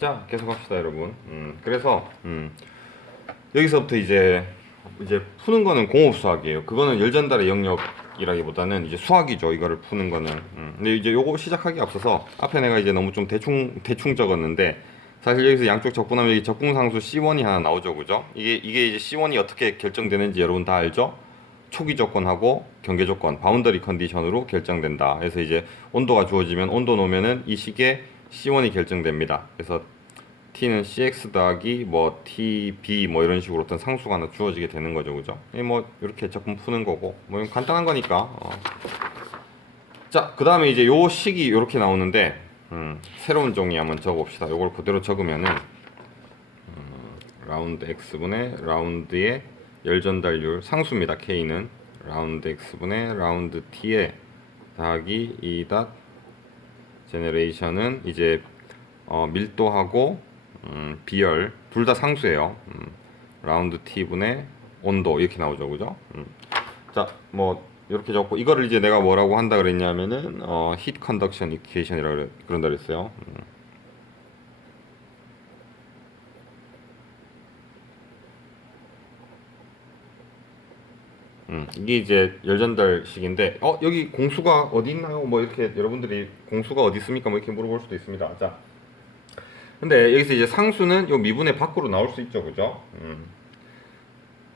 자, 계속 합시다, 여러분. 그래서 여기서부터 이제 푸는 거는 공업 수학이에요. 그거는 열 전달의 영역이라기보다는 이제 수학이죠. 이거를 푸는 거는. 근데 이제 요거 시작하기 앞서서 앞에 내가 이제 너무 좀 대충 적었는데, 사실 여기서 양쪽 적분하면 여기 적분상수 C1이 하나 나오죠, 그죠? 이게 이제 C1이 어떻게 결정되는지 여러분 다 알죠? 초기 조건하고 경계 조건, 바운더리 컨디션으로 결정된다. 그래서 이제 온도가 주어지면 온도 놓으면은 이 식에 C1이 결정됩니다. 그래서 T는 CX 더하기 뭐 TB 뭐 이런 식으로 어떤 상수가 하나 주어지게 되는 거죠, 그죠? 뭐 이렇게 적분 푸는 거고, 뭐 간단한 거니까. 자, 그 다음에 이제 요 식이 이렇게 나오는데, 새로운 종이 한번 적어봅시다. 요걸 그대로 적으면은 라운드 x분의 라운드의 열 전달률 상수입니다. K는 라운드 x분의 라운드 t의 더하기 2 닷 제너레이션은 이제 밀도하고 비열 둘 다 상수예요. 라운드 t분의 온도 이렇게 나오죠, 그죠? 자, 뭐 이렇게 적고 이거를 이제 내가 뭐라고 한다 그랬냐면은 히트 컨덕션 이퀘이션이라고 그런다 그랬어요. 이게 이제 열전달식인데, 여기 공수가 어디 있나요? 뭐 이렇게 여러분들이 공수가 어디 있습니까? 뭐 이렇게 물어볼 수도 있습니다. 자, 근데 여기서 이제 상수는 요 미분의 밖으로 나올 수 있죠, 그죠?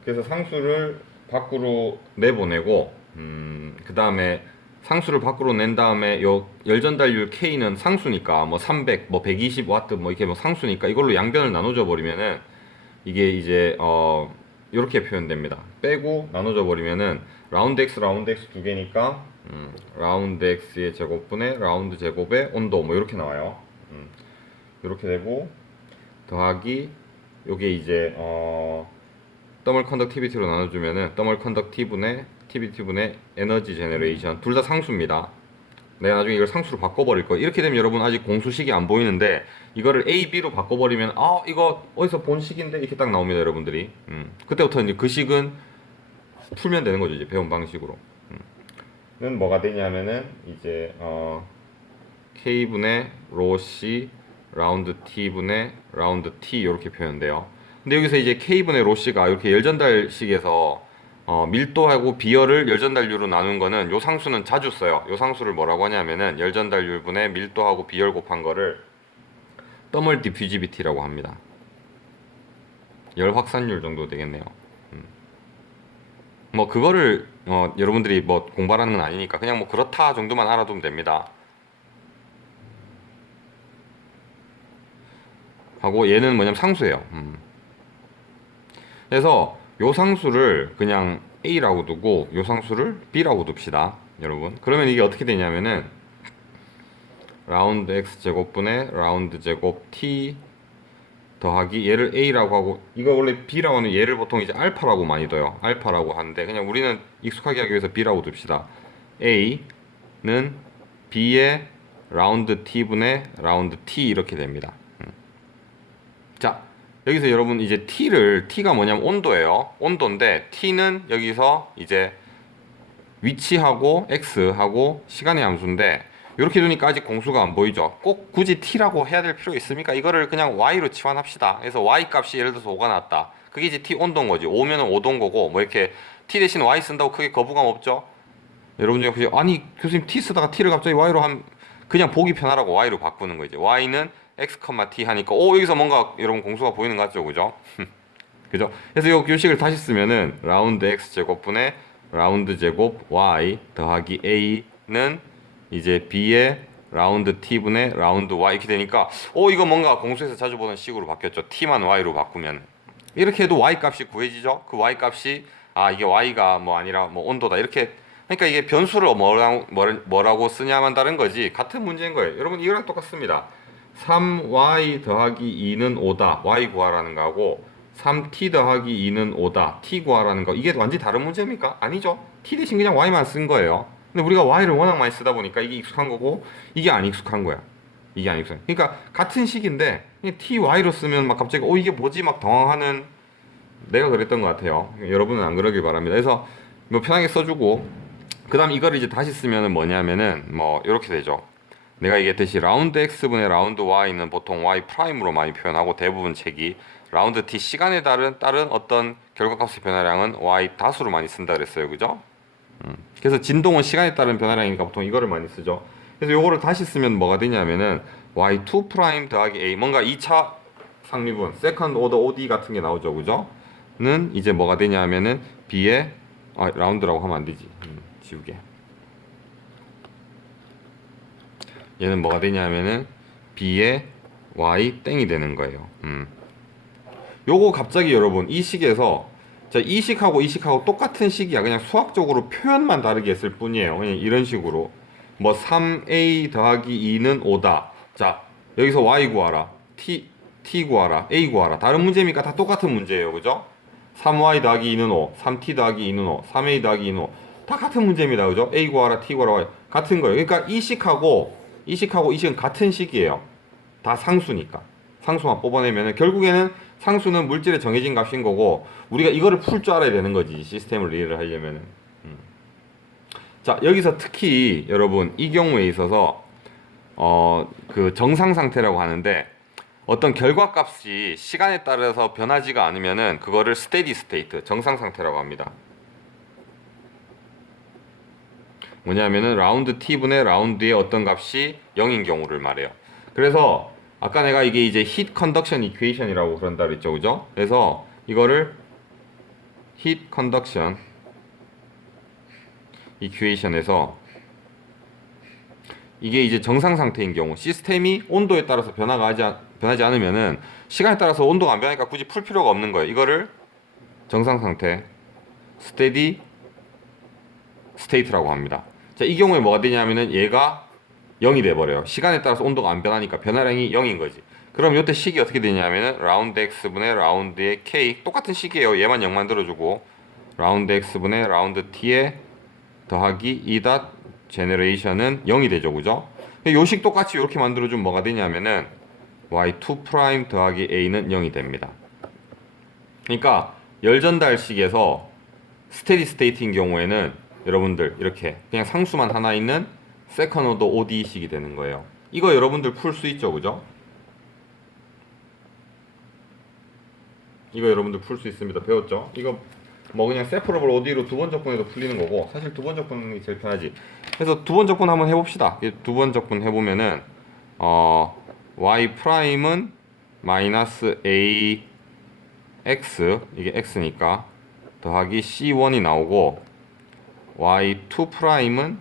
그래서 상수를 밖으로 내보내고, 그 다음에 상수를 밖으로 낸 다음에 요 열전달률 K는 상수니까 뭐 300, 뭐 120와트 뭐 이렇게 뭐 상수니까 이걸로 양변을 나눠줘 버리면은 이게 이제 이렇게 표현됩니다. 빼고 나눠져 버리면은 라운드 x 두 개니까 라운드 x의 제곱분의 라운드 제곱의 온도 뭐 이렇게 나와요. 이렇게 되고 더하기 요게 이제 더멀 컨덕티비티로 나눠주면은 더멀 컨덕티분의 TBT분의 에너지 제너레이션 둘 다 상수입니다. 내가 나중에 이걸 상수로 바꿔버릴 거예요. 이렇게 되면 여러분 아직 공수식이 안 보이는데 이거를 A, B로 바꿔버리면 이거 어디서 본 식인데 이렇게 딱 나옵니다, 여러분들이. 그때부터 이제 그 식은 풀면 되는 거죠, 이제 배운 방식으로. 는 뭐가 되냐면은 이제 K분의 로 C 라운드 T분의 라운드 T 이렇게 표현돼요. 근데 여기서 이제 K분의 로 C가 이렇게 열전달식에서 밀도하고 비열을 열전달률로 나눈 거는 요 상수는 자주 써요. 요 상수를 뭐라고 하냐면은 열전달률분의 밀도하고 비열 곱한 거를 더멀 디퓨지비티라고 합니다. 열 확산율 정도 되겠네요. 뭐 그거를 여러분들이 뭐 공부하는 건 아니니까 그냥 뭐 그렇다 정도만 알아두면 됩니다. 하고 얘는 뭐냐면 상수예요. 그래서 요 상수를 그냥 A라고 두고 요 상수를 B라고 둡시다, 여러분. 그러면 이게 어떻게 되냐면은 라운드 X 제곱분의 라운드 제곱 T 더하기 얘를 A라고 하고, 이거 원래 B라고 하는 얘를 보통 이제 알파라고 많이 둬요. 알파라고 하는데 그냥 우리는 익숙하게 하기 위해서 B라고 둡시다. A는 B의 라운드 T분의 라운드 T 이렇게 됩니다. 자, 여기서 여러분 이제 T가 뭐냐면 온도예요. 온도인데 T는 여기서 이제 위치하고 X하고 시간의 함수인데 이렇게 두니까 아직 공수가 안 보이죠. 꼭 굳이 T라고 해야 될 필요 있습니까? 이거를 그냥 Y로 치환합시다. 그래서 Y 값이 예를 들어서 5가 나왔다. 그게 이제 T 온도인 거지. 5면은 5도인 거고 뭐 이렇게 T 대신 Y 쓴다고 크게 거부감 없죠? 여러분 중에 혹시 아니 교수님 T 쓰다가 T를 갑자기 Y로 그냥 보기 편하라고 Y로 바꾸는 거 이제. Y는 X, T 하니까 여기서 뭔가 여러분 공수가 보이는 것 같죠, 그죠? 그죠? 그래서 이 규식을 다시 쓰면은 라운드 X 제곱분의 라운드 제곱 Y 더하기 A는 이제 B의 라운드 T분의 라운드 Y 이렇게 되니까 이거 뭔가 공수에서 자주 보는 식으로 바뀌었죠. T만 Y로 바꾸면 이렇게 해도 Y 값이 구해지죠. 그 Y 값이 이게 Y가 뭐 아니라 뭐 온도다 이렇게. 그러니까 이게 변수를 뭐라고 쓰냐만 다른 거지 같은 문제인 거예요. 여러분 이거랑 똑같습니다. 3y 더하기 2는 5다. y 구하라는 거하고 3t 더하기 2는 5다. t 구하라는 거. 이게 완전히 다른 문제입니까? 아니죠. t 대신 그냥 y만 쓴 거예요. 근데 우리가 y를 워낙 많이 쓰다 보니까 이게 익숙한 거고 이게 안 익숙한 거야. 이게 안 익숙한. 그러니까 같은 식인데 t y로 쓰면 막 갑자기 이게 뭐지 막 당황하는, 내가 그랬던 것 같아요. 여러분은 안 그러길 바랍니다. 그래서 뭐 편하게 써주고 그 다음 이걸 이제 다시 쓰면은 뭐냐면은 뭐 이렇게 되죠. 내가 얘기했듯이 라운드 x분의 라운드 y는 보통 y 프라임으로 많이 표현하고 대부분 책이 라운드 t 시간에 따른 어떤 결과값의 변화량은 y 다수로 많이 쓴다 그랬어요. 그죠? 그래서 진동은 시간에 따른 변화량이니까 보통 이거를 많이 쓰죠. 그래서 요거를 다시 쓰면 뭐가 되냐면은 y2 프라임 더하기 a 뭔가 2차 상미분 세컨드 오더 OD 같은 게 나오죠. 그죠? 는 이제 뭐가 되냐면은 b의 라운드라고 하면 안 되지. 지우개. 얘는 뭐가 되냐면은 b의 y 땡이 되는 거예요. 요거 갑자기 여러분 이 식에서 자, 이 식하고 이 식하고 똑같은 식이야. 그냥 수학적으로 표현만 다르게 했을 뿐이에요. 그냥 이런 식으로 뭐 3a 더하기 2는 5다. 자, 여기서 y 구하라. t 구하라. a 구하라. 다른 문제입니까? 다 똑같은 문제예요. 그죠? 3y 더하기 2는 5, 3t 더하기 2는 5, 3a 더하기 2는 5. 다 같은 문제입니다. 그죠? a 구하라, t 구하라, y. 같은 거예요. 그러니까 이 식은 같은 식이에요. 다 상수니까. 상수만 뽑아내면은 결국에는 상수는 물질에 정해진 값인 거고 우리가 이거를 풀 줄 알아야 되는 거지. 시스템을 이해를 하려면은. 자, 여기서 특히 여러분 이 경우에 있어서 그 정상 상태라고 하는데 어떤 결과값이 시간에 따라서 변하지가 않으면은 그거를 스테디 스테이트, 정상 상태라고 합니다. 뭐냐면은 라운드 t분의 라운드의 어떤 값이 0인 경우를 말해요. 그래서 아까 내가 이게 이제 히트 컨덕션 이퀘이션이라고 그런다 그랬죠. 그죠? 그래서 이거를 히트 컨덕션 이퀘이션에서 이게 이제 정상 상태인 경우 시스템이 온도에 따라서 변하지 않으면은 시간에 따라서 온도가 안 변하니까 굳이 풀 필요가 없는 거예요. 이거를 정상 상태 스테디 스테이트라고 합니다. 자, 이 경우에 뭐가 되냐면은 얘가 0이 돼 버려요. 시간에 따라서 온도가 안 변하니까 변화량이 0인 거지. 그럼 이때 식이 어떻게 되냐면은 라운드 x분의 라운드의 k 똑같은 식이에요. 얘만 0 만들어주고 라운드 x분의 라운드 t의 더하기 2닷 제너레이션은 0이 되죠. 그죠? 요식 똑같이 이렇게 만들어주면 뭐가 되냐면은 y2 프라임 더하기 a는 0이 됩니다. 그러니까 열전달식에서 스테디 스테이트인 경우에는 여러분들 이렇게 그냥 상수만 하나 있는 세컨 오더 ODE식이 되는 거예요. 이거 여러분들 풀 수 있죠. 그죠? 이거 여러분들 풀 수 있습니다. 배웠죠? 이거 뭐 그냥 세퍼러블 ODE로 두 번 적분해도 풀리는 거고 사실 두 번 적분이 제일 편하지. 그래서 두 번 적분 한번 해봅시다. 두 번 적분 해보면은 y 프라임은 마이너스 a x 이게 x니까 더하기 c1이 나오고 y2 프라임은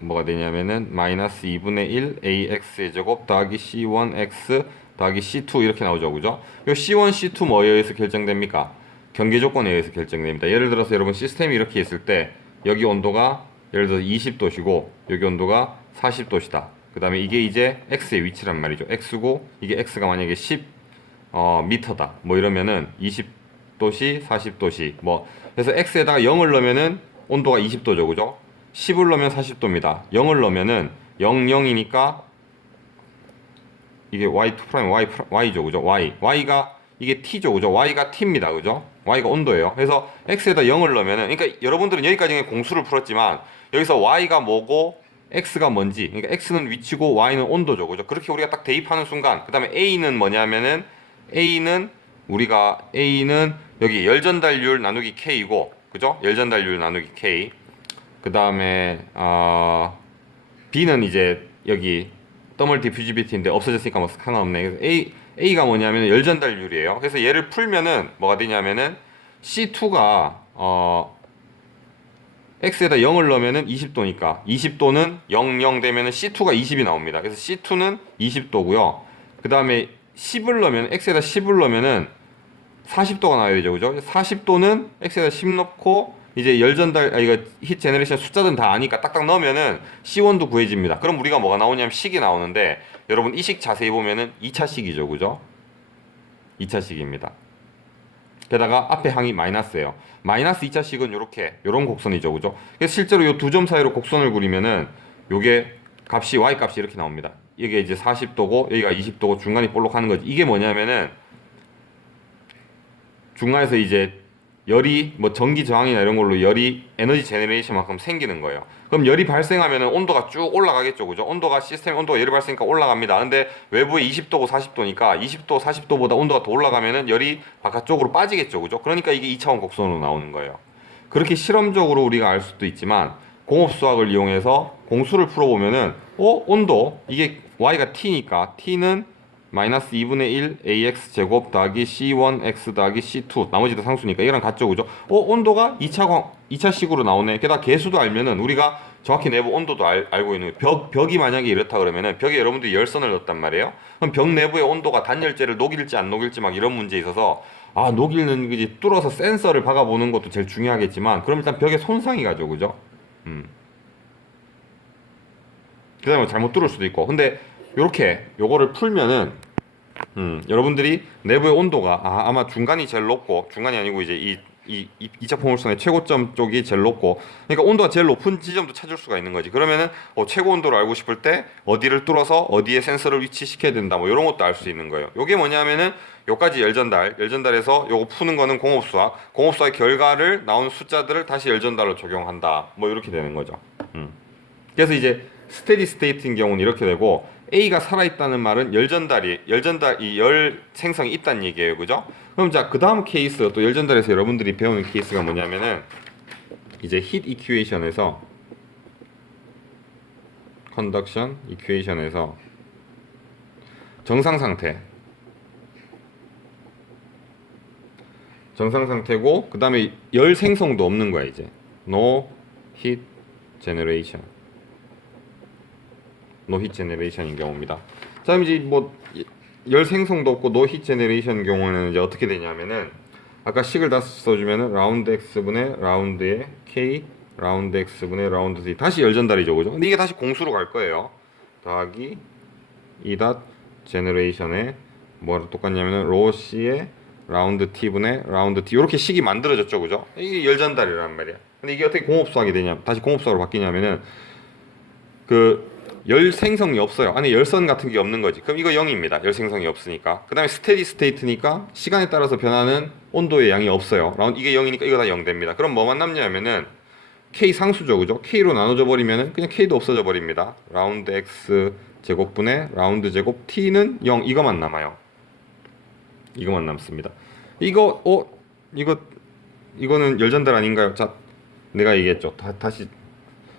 뭐가 되냐면은 마이너스 2분의 1 ax의 제곱 더하기 c1x 더하기 c2 이렇게 나오죠. 그죠? 요 c1, c2 뭐에 의해서 결정됩니까? 경계 조건에 의해서 결정됩니다. 예를 들어서 여러분 시스템이 이렇게 있을 때 여기 온도가 예를 들어서 20도시고 여기 온도가 40도시다. 그 다음에 이게 이제 x의 위치란 말이죠. x고 이게 x가 만약에 10 미터다. 뭐 이러면은 20도시, 40도시 뭐 그래서 x에다가 0을 넣으면은 온도가 20도죠. 그죠? 10을 넣으면 40도입니다. 0을 넣으면은 0, 0이니까 이게 y2 프라임 y죠. 그죠? y가 이게 t죠. 그죠? y가 t입니다. 그죠? y가 온도예요. 그래서 x에다 0을 넣으면은 그러니까 여러분들은 여기까지 공수를 풀었지만 여기서 y가 뭐고 x가 뭔지 그러니까 x는 위치고 y는 온도죠. 그죠? 그렇게 우리가 딱 대입하는 순간 그다음에 a는 뭐냐면은 a는 여기 열전달률 나누기 k이고 그죠? 열전달률 나누기 k 그다음에 b는 이제 여기 더멀 디퓨지비티인데 없어졌으니까 뭐 상관없네. 그래서 A가 뭐냐면 열전달률이에요. 그래서 얘를 풀면은 뭐가 되냐면은 C2가 X에다 0을 넣으면은 20도니까 20도는 00 되면은 C2가 20이 나옵니다. 그래서 C2는 20도고요. 그 다음에 10을 넣으면 X에다 10을 넣으면은 40도가 나와야 되죠. 그죠? 40도는 X에다 10 넣고 이제 이거 히트 제너레이션 숫자든 다 아니까 딱딱 넣으면은 C1도 구해집니다. 그럼 우리가 뭐가 나오냐면 식이 나오는데 여러분 이 식 자세히 보면은 2차식이죠. 그죠? 2차식입니다. 게다가 앞에 항이 마이너스예요. 마이너스 2차식은 요런 곡선이죠. 그죠? 그래서 실제로 요 두 점 사이로 곡선을 그리면은 요게 값이 y 값이 이렇게 나옵니다. 이게 이제 40도고 여기가 20도고 중간이 볼록하는 거지. 이게 뭐냐면은 중간에서 이제 열이 뭐 전기 저항이나 이런 걸로 열이 에너지 제너레이션만큼 생기는 거예요. 그럼 열이 발생하면은 온도가 쭉 올라가겠죠, 그죠? 온도가 시스템 온도가 열이 발생하니까 올라갑니다. 근데 외부에 20도고 40도니까 20도, 40도보다 온도가 더 올라가면은 열이 바깥쪽으로 빠지겠죠, 그죠? 그러니까 이게 2차원 곡선으로 나오는 거예요. 그렇게 실험적으로 우리가 알 수도 있지만 공업 수학을 이용해서 공수를 풀어보면은 온도 이게 y가 t니까 t는 마이너스 2분의 1 ax 제곱 더하기 c1x 더하기 c2 나머지 다 상수니까 이거랑 같죠, 그죠? 온도가 2차식으로 나오네. 게다가 계수도 알면은 우리가 정확히 내부 온도도 알고 있는 거예요. 벽이 만약에 이렇다 그러면은 벽에 여러분들이 열선을 넣었단 말이에요. 그럼 벽 내부의 온도가 단열재를 녹일지 안 녹일지 막 이런 문제에 있어서 녹이는 거지 뚫어서 센서를 박아보는 것도 제일 중요하겠지만 그럼 일단 벽에 손상이 가죠, 그죠? 그 다음에 잘못 뚫을 수도 있고. 근데 요렇게 요거를 풀면은 여러분들이 내부의 온도가 아마 중간이 제일 높고 중간이 아니고 이제 이 2차 포물선의 최고점 쪽이 제일 높고 그러니까 온도가 제일 높은 지점도 찾을 수가 있는 거지. 그러면은 최고 온도를 알고 싶을 때 어디를 뚫어서 어디에 센서를 위치시켜야 된다 뭐 이런 것도 알 수 있는 거예요. 요게 뭐냐면은 요까지 열전달에서 요거 푸는 거는 공업수학의 결과를 나온 숫자들을 다시 열전달로 적용한다 뭐 이렇게 되는 거죠. 그래서 이제 스테디 스테이트인 경우는 이렇게 되고 A가 살아있다는 말은 이 열 생성이 있다는 얘기예요, 그죠? 그럼 자, 그 다음 케이스 또 열전달에서 여러분들이 배우는 케이스가 뭐냐면은 이제 히트 이퀘이션에서 컨덕션 이퀘이션에서 정상 상태고 그 다음에 열 생성도 없는 거야 이제 no heat generation 노 히트 제너레이션인 경우입니다. 자, 이제 뭐 열 생성도 없고 노 히트 제너레이션 경우는 이제 어떻게 되냐면은 아까 식을 다 써주면은 라운드 x분의 라운드의 k 라운드 x분의 라운드 z 다시 열 전달이죠, 그죠? 근데 이게 다시 공수로 갈 거예요. 더하기 이닷 제너레이션에 뭐랑 똑같냐면은 로 c의 라운드 t분의 라운드 t 이렇게 식이 만들어졌죠, 그죠? 이게 열 전달이란 말이야. 근데 이게 어떻게 공업 수학이 되냐? 다시 공업 수학으로 바뀌냐면은 열 생성이 없어요. 안에 열선 같은 게 없는 거지. 그럼 이거 0입니다. 열 생성이 없으니까. 그 다음에 스테디 스테이트니까 시간에 따라서 변하는 온도의 양이 없어요. 이게 0이니까 이거 다 0 됩니다. 그럼 뭐만 남냐면은 K 상수죠, 그죠? K로 나눠져 버리면은 그냥 K도 없어져 버립니다. 라운드 X 제곱분의 라운드 제곱 T는 0 이거만 남아요. 이거만 남습니다. 이거는 열전달 아닌가요? 자, 내가 얘기했죠. 다시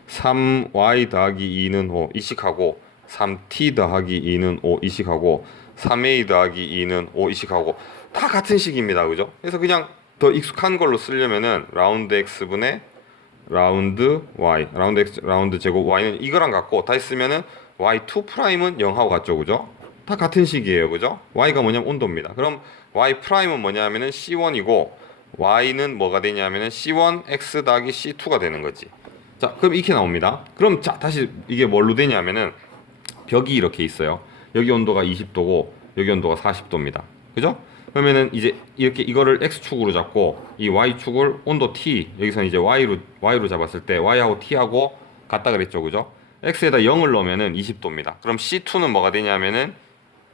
3y 더하기 2는 5 이식하고 3t 더하기 2는 5 이식하고 3a 더하기 2는 5 이식하고 다 같은 식입니다, 그죠? 그래서 그냥 더 익숙한 걸로 쓰려면은 라운드 x분의 라운드 y 라운드 x 라운드 제곱 y는 이거랑 같고 다시 쓰면은 y2 프라임은 0하고 같죠, 그죠? 다 같은 식이에요, 그죠? y가 뭐냐면 온도입니다. 그럼 y 프라임은 뭐냐면은 c1이고 y는 뭐가 되냐면은 c1x 더하기 c2가 되는 거지. 자, 그럼 이렇게 나옵니다. 그럼 자, 다시 이게 뭘로 되냐면은 벽이 이렇게 있어요. 여기 온도가 20도고 여기 온도가 40도입니다. 그죠? 그러면은 이제 이렇게 이거를 x축으로 잡고 이 y축을 온도 t 여기서 이제 y로 잡았을 때 y하고 t하고 같다 그랬죠, 그죠? x에다 0을 넣으면은 20도입니다. 그럼 c2는 뭐가 되냐면은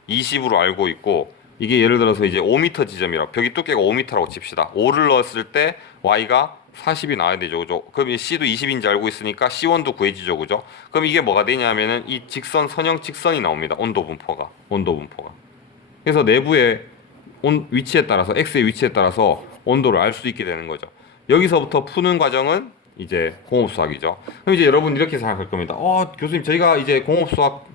20으로 알고 있고 이게 예를 들어서 이제 5m 지점이라 벽이 두께가 5m라고 칩시다. 5를 넣었을 때 y가 40이 나와야 되죠, 그죠? 그럼 이 C도 20인지 알고 있으니까 C1도 구해지죠, 그죠? 그럼 이게 뭐가 되냐면은 이 선형 직선이 나옵니다. 온도 분포가. 그래서 내부의 위치에 따라서 X의 위치에 따라서 온도를 알 수 있게 되는 거죠. 여기서부터 푸는 과정은 이제 공업수학이죠. 그럼 이제 여러분 이렇게 생각할 겁니다. 교수님 저희가 이제 공업수학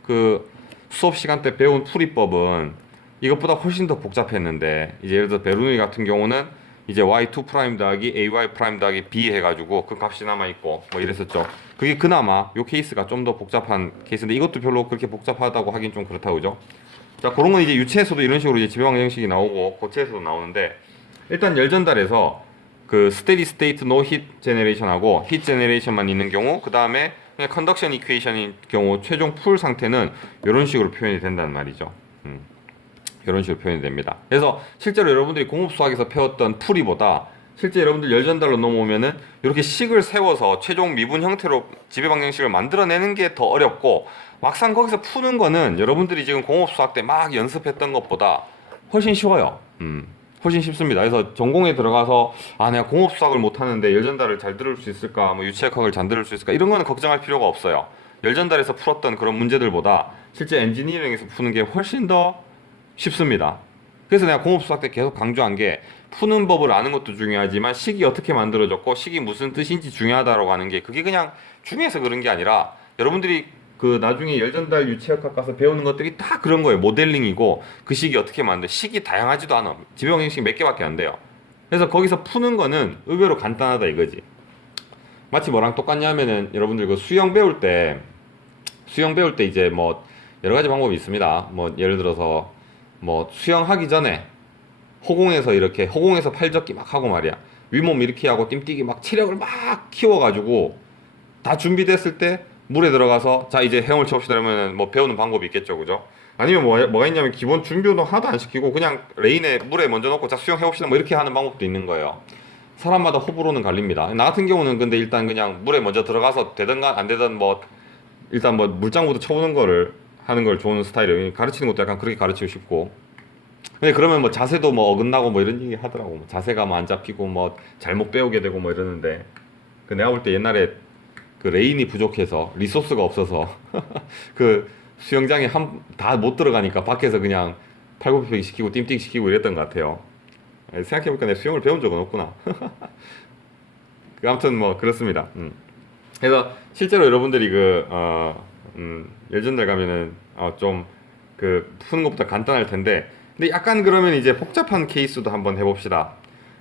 수업 시간 때 배운 풀이법은 이것보다 훨씬 더 복잡했는데 이제 예를 들어 베르누이 같은 경우는 이제 y2 프라임 더하기 ay 프라임 더하기 b 해가지고 그 값이 남아 있고 뭐 이랬었죠. 그게 그나마 요 케이스가 좀 더 복잡한 케이스인데 이것도 별로 그렇게 복잡하다고 하긴 좀 그렇다고 그죠. 자, 그런 건 이제 유체에서도 이런 식으로 이제 지배방 형식이 나오고 고체에서도 나오는데 일단 열전달에서 그 스테디 스테이트 노 히트 제너레이션하고 히트 제너레이션만 있는 경우 그 다음에 그냥 컨덕션 이퀘이션인 경우 최종 풀 상태는 이런 식으로 표현이 된다는 말이죠. 이런 식으로 표현이 됩니다. 그래서 실제로 여러분들이 공업수학에서 배웠던 풀이보다 실제 여러분들 열전달로 넘어오면은 이렇게 식을 세워서 최종 미분 형태로 지배방정식을 만들어내는 게 더 어렵고 막상 거기서 푸는 거는 여러분들이 지금 공업수학 때 막 연습했던 것보다 훨씬 쉬워요. 훨씬 쉽습니다. 그래서 전공에 들어가서 내가 공업 수학을 못 하는데 열전달을 잘 들을 수 있을까, 뭐 유체역학을 잘 들을 수 있을까 이런 거는 걱정할 필요가 없어요. 열전달에서 풀었던 그런 문제들보다 실제 엔지니어링에서 푸는 게 훨씬 더 쉽습니다. 그래서 내가 공업 수학 때 계속 강조한 게 푸는 법을 아는 것도 중요하지만 식이 어떻게 만들어졌고 식이 무슨 뜻인지 중요하다라고 하는 게 그게 그냥 중요해서 그런 게 아니라 여러분들이 그 나중에 열전달 유체역학 가서 배우는 것들이 다 그런 거예요. 모델링이고 그 식이 어떻게 만들 식이 다양하지도 않아. 지배형 형식 몇 개밖에 안 돼요. 그래서 거기서 푸는 거는 의외로 간단하다 이거지. 마치 뭐랑 똑같냐면은 여러분들 그 수영 배울 때 이제 뭐 여러 가지 방법이 있습니다. 뭐 예를 들어서 뭐 수영하기 전에 허공에서 팔젓기 막 하고 말이야. 윗몸 이렇게 하고 띵뛰기 막 체력을 막 키워가지고 다 준비됐을 때 물에 들어가서 자 이제 헤엄을 쳐봅시다 그러면 뭐 배우는 방법이 있겠죠, 그죠? 아니면 뭐가 있냐면 기본 준비 운동 하나도 안 시키고 그냥 레인에 물에 먼저 넣고 자 수영해봅시다 뭐 이렇게 하는 방법도 있는 거예요. 사람마다 호불호는 갈립니다. 나 같은 경우는 근데 일단 그냥 물에 먼저 들어가서 되든가 안 되든 뭐 일단 뭐 물장구도 쳐보는 거를 하는 걸 좋아하는 스타일이에요. 가르치는 것도 약간 그렇게 가르치고 싶고. 근데 그러면 뭐 자세도 뭐 어긋나고 뭐 이런 얘기 하더라고. 뭐 자세가 뭐 안 잡히고 뭐 잘못 배우게 되고 뭐 이러는데 그 내가 볼 때 옛날에 그 레인이 부족해서 리소스가 없어서 그 수영장에 다 못 들어가니까 밖에서 그냥 팔굽혀펴기 시키고 띵띵 시키고 이랬던 것 같아요. 생각해보니까 내 수영을 배운 적은 없구나. 아무튼 뭐 그렇습니다. 그래서 실제로 여러분들이 예전들 가면은 좀 그 푸는 것보다 간단할 텐데 근데 약간 그러면 이제 복잡한 케이스도 한번 해봅시다.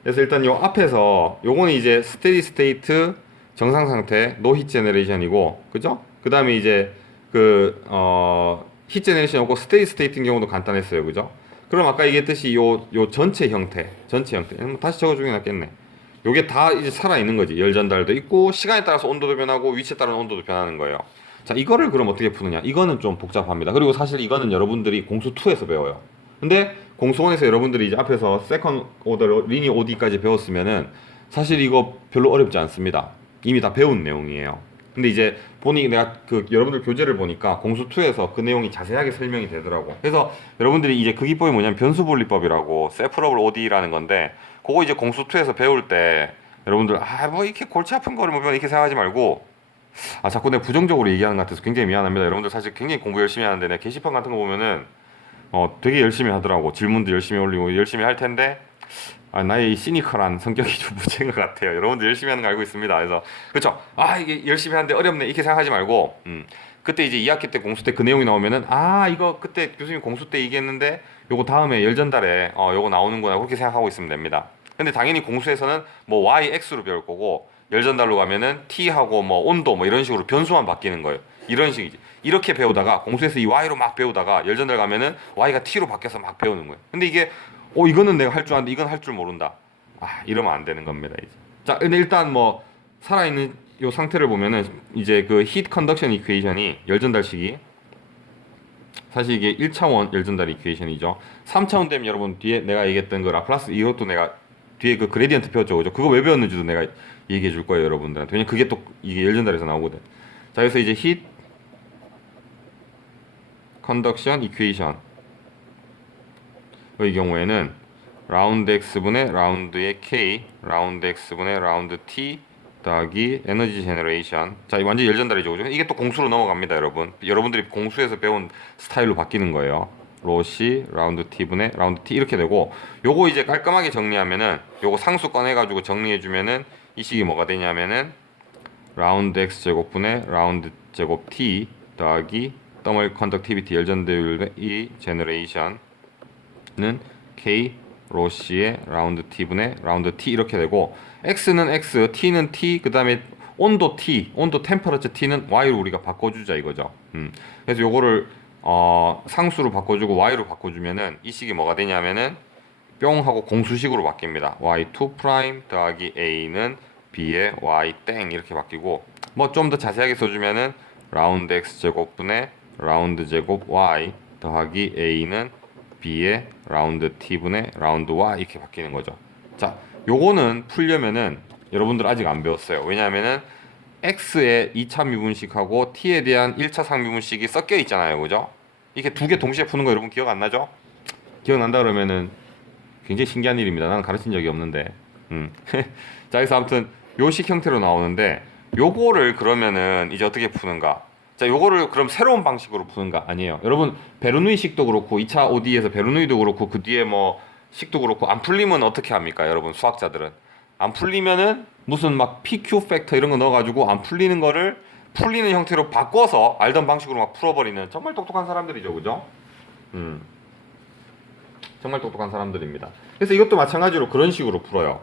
그래서 일단 요 앞에서 요거는 이제 스테디 스테이트 정상 상태 노 힛 제너레이션이고 그죠? 그 다음에 이제 힛 제너레이션 없고 스테디 스테이트인 경우도 간단했어요, 그죠? 그럼 아까 얘기했듯이 요 전체 형태 다시 적어주긴 낫겠네. 요게 다 이제 살아있는 거지. 열 전달도 있고 시간에 따라서 온도도 변하고 위치에 따른 온도도 변하는 거예요. 자, 이거를 그럼 어떻게 푸느냐? 이거는 좀 복잡합니다. 그리고 사실 이거는 여러분들이 공수 2에서 배워요. 근데 공수 1에서 여러분들이 이제 앞에서 세컨 오더 리니 OD까지 배웠으면은 사실 이거 별로 어렵지 않습니다. 이미 다 배운 내용이에요. 근데 이제 보니 내가 그 여러분들 교재를 보니까 공수 2에서 그 내용이 자세하게 설명이 되더라고. 그래서 여러분들이 이제 그 기법이 뭐냐면 변수분리법이라고 세프러블 OD라는 건데 그거 이제 공수 2에서 배울 때 여러분들 뭐 이렇게 골치 아픈 거를 뭐 이렇게 생각하지 말고 자꾸 내가 부정적으로 얘기하는 것 같아서 굉장히 미안합니다. 여러분들 사실 굉장히 공부 열심히 하는데 내 게시판 같은 거 보면은 되게 열심히 하더라고. 질문도 열심히 올리고 열심히 할 텐데 나의 이 시니컬한 성격이 좀 문제인 것 같아요. 여러분들 열심히 하는 거 알고 있습니다. 그래서 그렇죠. 이게 열심히 하는데 어렵네 이렇게 생각하지 말고 그때 이제 2학기 때 공수 때 그 내용이 나오면은 이거 그때 교수님 공수 때 얘기했는데 요거 다음에 열전달에 요거 나오는구나 그렇게 생각하고 있으면 됩니다. 근데 당연히 공수에서는 뭐 y, x로 배울 거고 열전달로 가면은 t하고 뭐 온도 뭐 이런 식으로 변수만 바뀌는 거예요. 이런 식이지. 이렇게 배우다가 공수에서 이 y로 막 배우다가 열전달 가면은 y가 t로 바뀌어서 막 배우는 거예요. 근데 이게 이거는 내가 할 줄 아는데 이건 할 줄 모른다. 이러면 안 되는 겁니다, 이제. 자, 근데 일단 뭐 살아있는 요 상태를 보면은 이제 그 히트 컨덕션 이퀘이션이 열전달식이 사실 이게 1차원 열전달 이퀘이션이죠. 3차원 되면 여러분 뒤에 내가 얘기했던 그 라플라스 이것도 내가 뒤에 그 그레디언트 배웠죠, 그죠? 그거 왜 배웠는지도 내가 얘기해 줄 거예요, 여러분들한테. 왜냐면 그게 또 이게 열전달에서 나오거든. 자, 그래서 이제 히트 컨덕션 이퀘이션 이 경우에는 라운드 x분의 라운드의 k 라운드 x분의 라운드 t 더하기 에너지 제너레이션. 자, 이 완전 열전달이죠, 그죠? 이게 또 공수로 넘어갑니다, 여러분. 여러분들이 공수에서 배운 스타일로 바뀌는 거예요. 로시 라운드 t분의 라운드 t 이렇게 되고 요거 이제 깔끔하게 정리하면은 요거 상수 꺼내가지고 정리해주면은 이 식이 뭐가 되냐면은 라운드 x 제곱분의 라운드 제곱 t 더하기 더멀 컨덕티비티 열전도율의 이 제너레이션은 k 로시의 라운드 t분의 라운드 t 이렇게 되고 x는 x, t는 t, 그 다음에 온도 t, 온도 템퍼러처 t는 y로 우리가 바꿔주자 이거죠. 그래서 요거를 상수로 바꿔주고 y로 바꿔주면은 이 식이 뭐가 되냐면은 뿅 하고 공수식으로 바뀝니다. y2 프라임 더하기 a는 b의 y 땡 이렇게 바뀌고 뭐 좀 더 자세하게 써주면은 라운드 x 제곱분의 라운드 제곱 y 더하기 a는 b의 라운드 t분의 라운드 y 이렇게 바뀌는 거죠. 자, 요거는 풀려면은 여러분들 아직 안 배웠어요. 왜냐하면은 x의 2차 미분식하고 t에 대한 1차 상미분식이 섞여 있잖아요, 그죠? 이게 두 개 동시에 푸는 거 여러분 기억 안 나죠? 기억난다 그러면은 굉장히 신기한 일입니다. 나는 가르친 적이 없는데. 자, 그래서 아무튼 요식 형태로 나오는데 요거를 그러면은 이제 어떻게 푸는가? 자, 요거를 그럼 새로운 방식으로 푸는가? 아니에요. 여러분 베르누이식도 그렇고 2차 OD에서 베르누이도 그렇고 그 뒤에 뭐 식도 그렇고 안 풀리면 어떻게 합니까? 여러분 수학자들은 안 풀리면은 무슨 막 PQ 팩터 이런 거 넣어가지고 안 풀리는 거를 풀리는 형태로 바꿔서 알던 방식으로 막 풀어버리는 정말 똑똑한 사람들이죠, 그죠? 정말 똑똑한 사람들입니다. 그래서 이것도 마찬가지로 그런 식으로 풀어요.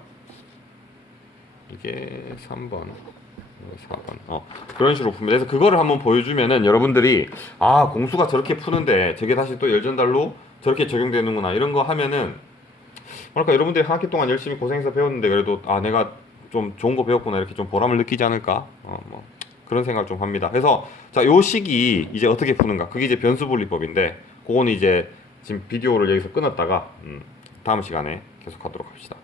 이게 3번, 4번. 그런 식으로 풉니다. 그래서 그거를 한번 보여주면은 여러분들이 아, 공수가 저렇게 푸는데 저게 다시 또 열전달로 저렇게 적용되는구나 이런 거 하면은 뭐랄까 여러분들이 한 학기 동안 열심히 고생해서 배웠는데 그래도 아, 내가 좀 좋은 거 배웠구나 이렇게 좀 보람을 느끼지 않을까? 뭐 그런 생각을 좀 합니다. 그래서 자, 요 식이 이제 어떻게 푸는가? 그게 이제 변수분리법인데 그거는 이제 지금 비디오를 여기서 끊었다가 다음 시간에 계속하도록 합시다.